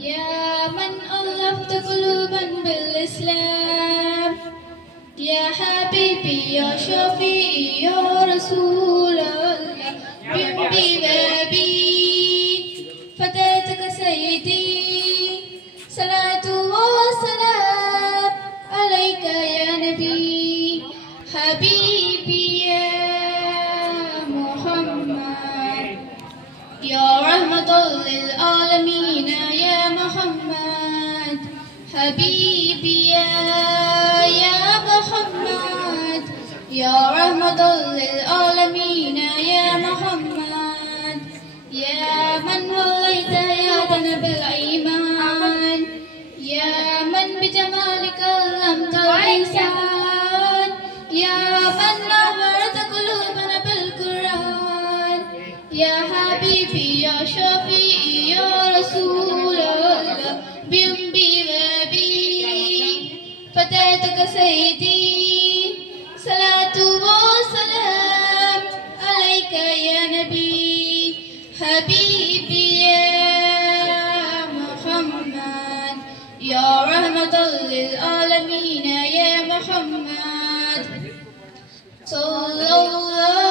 يا من ألفت قلوبا بالإسلام، يا حبيبي يا شفيعي يا رسول الله، بابي فتاتك سيدي، صلاة وسلام عليك يا نبي حبيبي يا محمد، يا رحمة للعالمين يا محمد حبيبي يا محمد، يا رحمة للعالمين يا محمد، يا من وليت يدنا بالإيمان، يا من بجمالك علمت الإنسان، يا من نورت قلوبنا بالقرآن، يا حبيبي يا شفيعي يا رسول الله، بأمي وأبي فتاتك سيدي، صلاة وسلام عليك يا نبي حبيبي يا محمد، يا رحمة للعالمين يا محمد، صلى الله